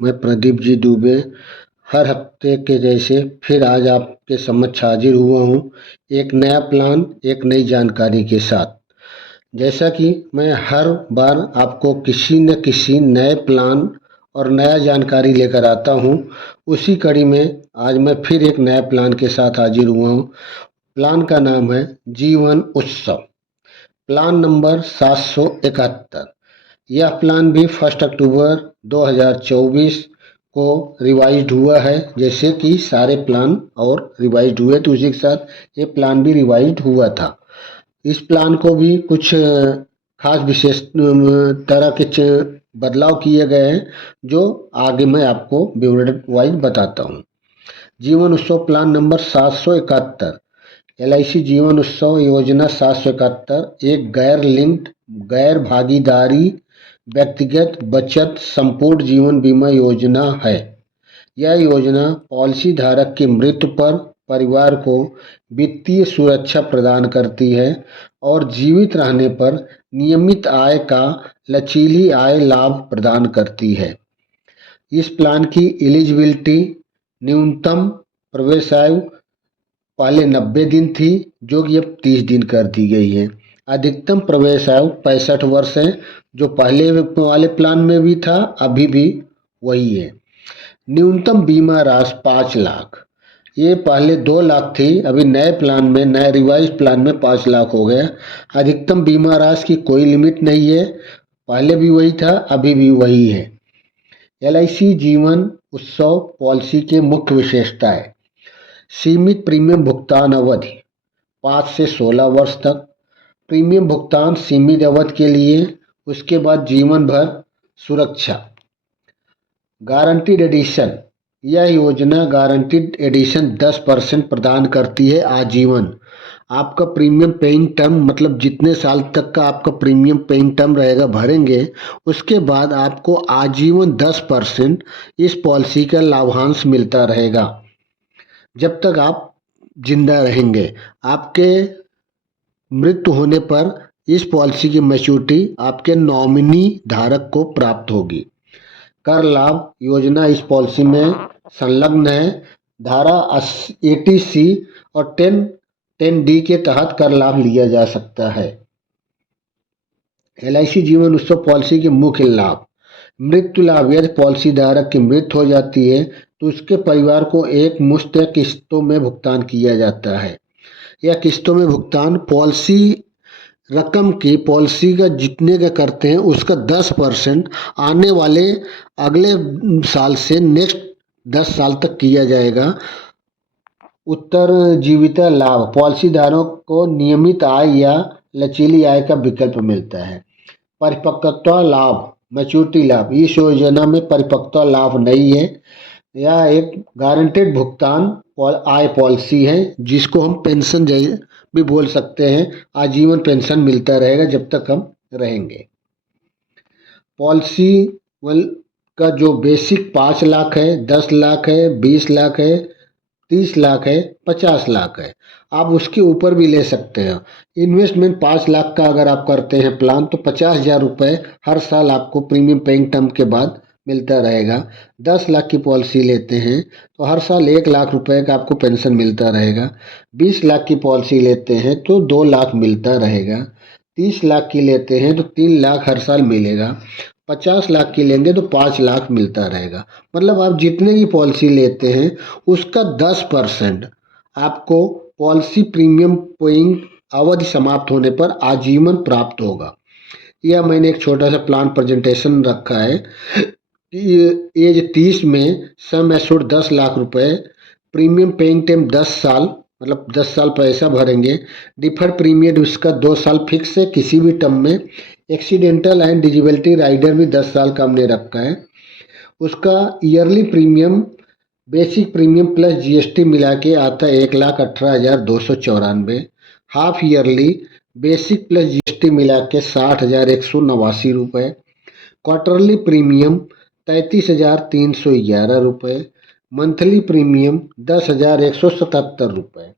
मैं प्रदीप जी दुबे हर हफ्ते के जैसे फिर आज आपके समक्ष हाजिर हुआ हूँ एक नया प्लान एक नई जानकारी के साथ। जैसा कि मैं हर बार आपको किसी न किसी नए प्लान और नया जानकारी लेकर आता हूँ, उसी कड़ी में आज मैं फिर एक नया प्लान के साथ हाजिर हुआ हूँ। प्लान का नाम है जीवन उत्सव। Plan number 771। यह प्लान भी 1 अक्टूबर 2024 को रिवाइज्ड हुआ है। जैसे कि सारे प्लान और रिवाइज्ड हुए तो उसी के साथ ये प्लान भी रिवाइज्ड हुआ था। इस प्लान को भी कुछ खास विशेष तरह के बदलाव किए गए हैं, जो आगे मैं आपको विवरण वाइज बताता हूँ। जीवन उत्सव प्लान नंबर 771। LIC जीवन उत्सव योजना 771 एक गैर लिंक्ड गैर भागीदारी व्यक्तिगत बचत संपूर्ण जीवन बीमा योजना है। यह योजना पॉलिसी धारक की मृत्यु पर परिवार को वित्तीय सुरक्षा प्रदान करती है और जीवित रहने पर नियमित आय का लचीली आय लाभ प्रदान करती है। इस प्लान की एलिजिबिलिटी न्यूनतम प्रवेश आयु पहले 90 दिन थी, जो कि अब 30 दिन कर दी गई है। अधिकतम प्रवेश आयु 65 वर्ष है, जो पहले वाले प्लान में भी था, अभी भी वही है। न्यूनतम बीमा राशि 5 लाख। ये पहले 2 लाख थी, अभी नए प्लान में नए रिवाइज प्लान में 5 लाख हो गया। अधिकतम बीमा राशि की कोई लिमिट नहीं है, पहले भी वही था, अभी भी वही है। LIC जीवन उत्सव पॉलिसी के मुख्य विशेषताएं: सीमित प्रीमियम भुगतान अवधि 5 से 16 वर्ष तक। प्रीमियम भुगतान सीमित अवधि के लिए, उसके बाद जीवन भर सुरक्षा। गारंटीड एडिशन, यह योजना गारंटीड एडिशन 10% प्रदान करती है आजीवन। आपका प्रीमियम पेइंग टर्म मतलब जितने साल तक का आपका प्रीमियम पेइंग टर्म रहेगा भरेंगे, उसके बाद आपको आजीवन 10% इस पॉलिसी का लाभांश मिलता रहेगा जब तक आप जिंदा रहेंगे। आपके मृत्यु होने पर इस पॉलिसी की मैच्योरिटी आपके नॉमिनी धारक को प्राप्त होगी। कर लाभ योजना इस पॉलिसी में संलग्न है। धारा 80C और 10D के तहत कर लाभ लिया जा सकता है। LIC जीवन उत्सव पॉलिसी के मुख्य लाभ: मृत्यु लाभ, यदि पॉलिसी धारक की मृत्यु हो जाती है तो उसके परिवार को एक मुश्त किस्तों में भुगतान किया जाता है। यह किस्तों में भुगतान पॉलिसी रकम की पॉलिसी का जितने का करते हैं उसका 10% आने वाले अगले साल से नेक्स्ट 10 साल तक किया जाएगा। उत्तरजीविता लाभ, पॉलिसी धारक को नियमित आय या लचीली आय का विकल्प मिलता है। परिपक्वता लाभ, मैच्योरिटी लाभ, इस योजना में परिपक्वता लाभ नहीं है। यह एक गारंटेड भुगतान आय पॉलिसी है, जिसको हम पेंशन भी बोल सकते हैं। आजीवन पेंशन मिलता रहेगा जब तक हम रहेंगे। पॉलिसी का जो बेसिक 5 लाख है, 10 लाख है, 20 लाख है, 30 लाख है, 50 लाख है। आप उसके ऊपर भी ले सकते हैं। इन्वेस्टमेंट 5 लाख का अगर आप करते हैं प्लान, तो 50,000 रुपये हर साल आपको प्रीमियम पेइंग टर्म के बाद मिलता रहेगा। 10 लाख की पॉलिसी लेते हैं तो हर साल 1 लाख रुपए का आपको पेंशन मिलता रहेगा। 20 लाख की पॉलिसी लेते हैं तो 2 लाख मिलता रहेगा। 30 लाख की लेते हैं तो 3 लाख हर साल मिलेगा। 50 लाख की लेंगे तो 5 लाख मिलता रहेगा। मतलब आप जितने की पॉलिसी लेते हैं उसका 10% आपको पॉलिसी प्रीमियम पेइंग अवधि समाप्त होने पर आजीवन प्राप्त होगा। यह मैंने एक छोटा सा प्लान प्रेजेंटेशन रखा है। एज 30 में सम एश्योर्ड 10 लाख रुपए, प्रीमियम पेइंग टाइम 10 साल, मतलब 10 साल पैसा भरेंगे। डिफर्ड प्रीमियम उसका 2 साल फिक्स है किसी भी टर्म में। एक्सीडेंटल एंड डिजेबिलिटी राइडर भी 10 साल का हमने रखा है। उसका yearly premium basic premium plus GST मिला के आता है 1,18,294। Half yearly basic plus GST मिला के 60,189 रुपये। क्वार्टरली प्रीमियम 33,311 रुपये। मंथली प्रीमियम 10,177 रुपये।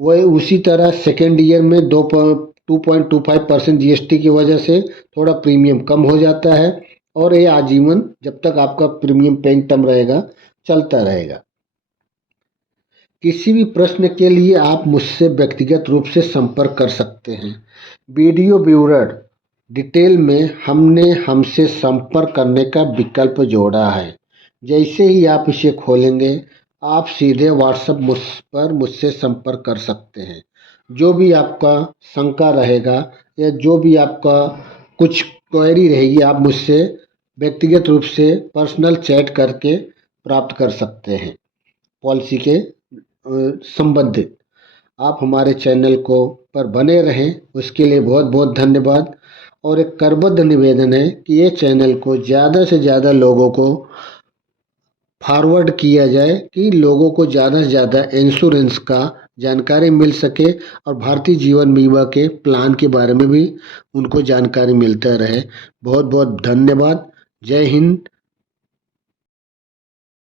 वही उसी तरह सेकेंड ईयर में 2.25% GST की वजह से थोड़ा प्रीमियम कम हो जाता है। और ये आजीवन जब तक आपका प्रीमियम पेइंग टर्म रहेगा चलता रहेगा। किसी भी प्रश्न के लिए आप मुझसे व्यक्तिगत रूप से संपर्क कर सकते हैं। वीडियो व्यूअर डिटेल में हमने हमसे संपर्क करने का विकल्प जोड़ा है। जैसे ही आप इसे खोलेंगे आप सीधे व्हाट्सएप पर मुझसे संपर्क कर सकते हैं। जो भी आपका शंका रहेगा या जो भी आपका कुछ क्वेरी रहेगी आप मुझसे व्यक्तिगत रूप से पर्सनल चैट करके प्राप्त कर सकते हैं पॉलिसी के संबंधित। आप हमारे चैनल को पर बने रहें उसके लिए बहुत बहुत धन्यवाद। और एक करबद्ध निवेदन है कि ये चैनल को ज़्यादा से ज़्यादा लोगों को फॉरवर्ड किया जाए कि लोगों को ज़्यादा से ज़्यादा इंश्योरेंस का जानकारी मिल सके और भारतीय जीवन बीमा के प्लान के बारे में भी उनको जानकारी मिलता रहे। बहुत बहुत धन्यवाद। जय हिंद,